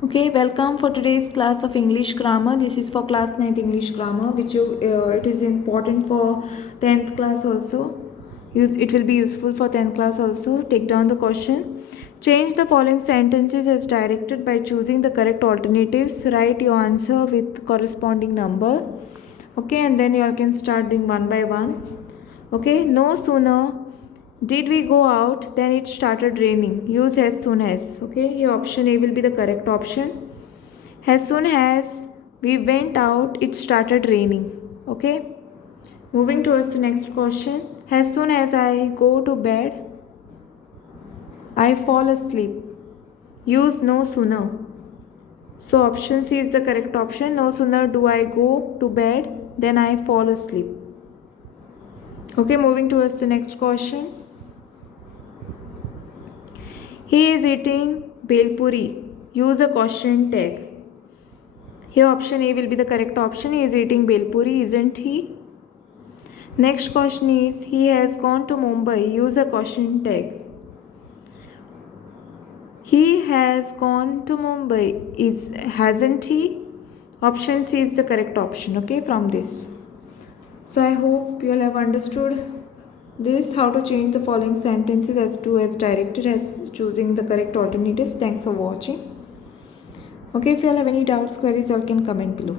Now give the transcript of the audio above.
Okay, welcome for today's class of English grammar. This is for class 9th English grammar, which it is important for 10th class also. It will be useful for 10th class also. Take down the question. Change the following sentences as directed by choosing the correct alternatives. Write your answer with corresponding number. Okay, and then you all can start doing one by one. Okay, no sooner did we go out? Then it started raining. Use as soon as. Okay, here option A will be the correct option. As soon as we went out, it started raining. Okay, moving towards the next question. As soon as I go to bed, I fall asleep. Use no sooner. So option C is the correct option. No sooner do I go to bed, then I fall asleep. Okay, moving towards the next question. He is eating bhelpuri. Use a question tag. Here option A will be the correct option. He is eating bhelpuri, isn't he? Next question is, he has gone to Mumbai. Use a question tag. He has gone to Mumbai. Hasn't he? Option C is the correct option, okay, from this. So I hope you all have understood this, how to change the following sentences as directed as choosing the correct alternatives. Thanks for watching. Okay, if you all have any doubts, queries, you all can comment below.